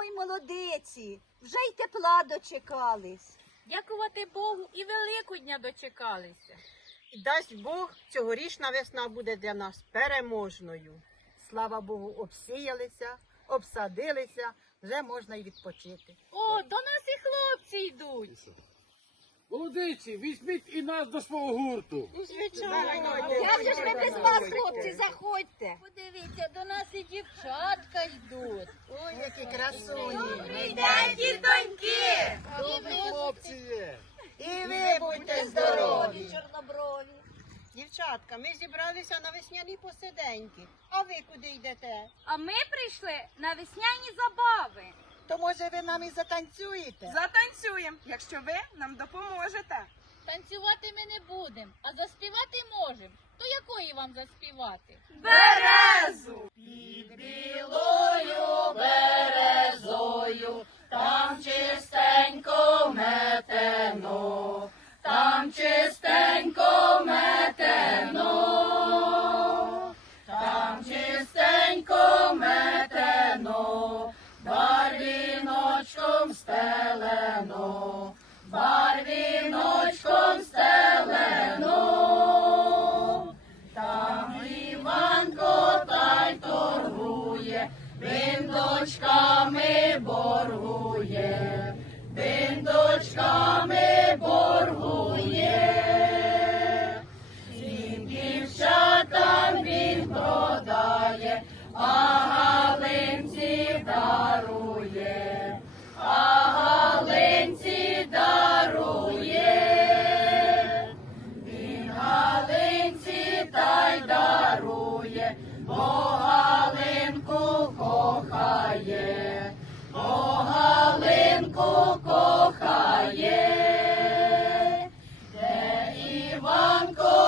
Ой, молодиці, вже й тепла дочекались. Дякувати Богу і Великодня дочекалися. І дасть Бог, цьогорічна весна буде для нас переможною. Слава Богу, обсіялися, обсадилися, вже можна й відпочити. О, до нас і хлопці йдуть. Молодиці, візьміть і нас до свого гурту. Як же ж ми без вас, хлопці, заходьте. Подивіться, до нас і дівчатка йдуть. Ой, які красуні! Добрі хлопці є. І ви будьте здорові! чорноброві. Дівчатка, ми зібралися на весняні посиденьки. А ви куди йдете? А ми прийшли на весняні забави. То може ви нам і затанцюєте? Затанцюємо, якщо ви нам допоможете. Танцювати ми не будемо, а заспівати можемо. То якої вам заспівати? Березу! Дочками боргує, всім дівчатам він продає. हमको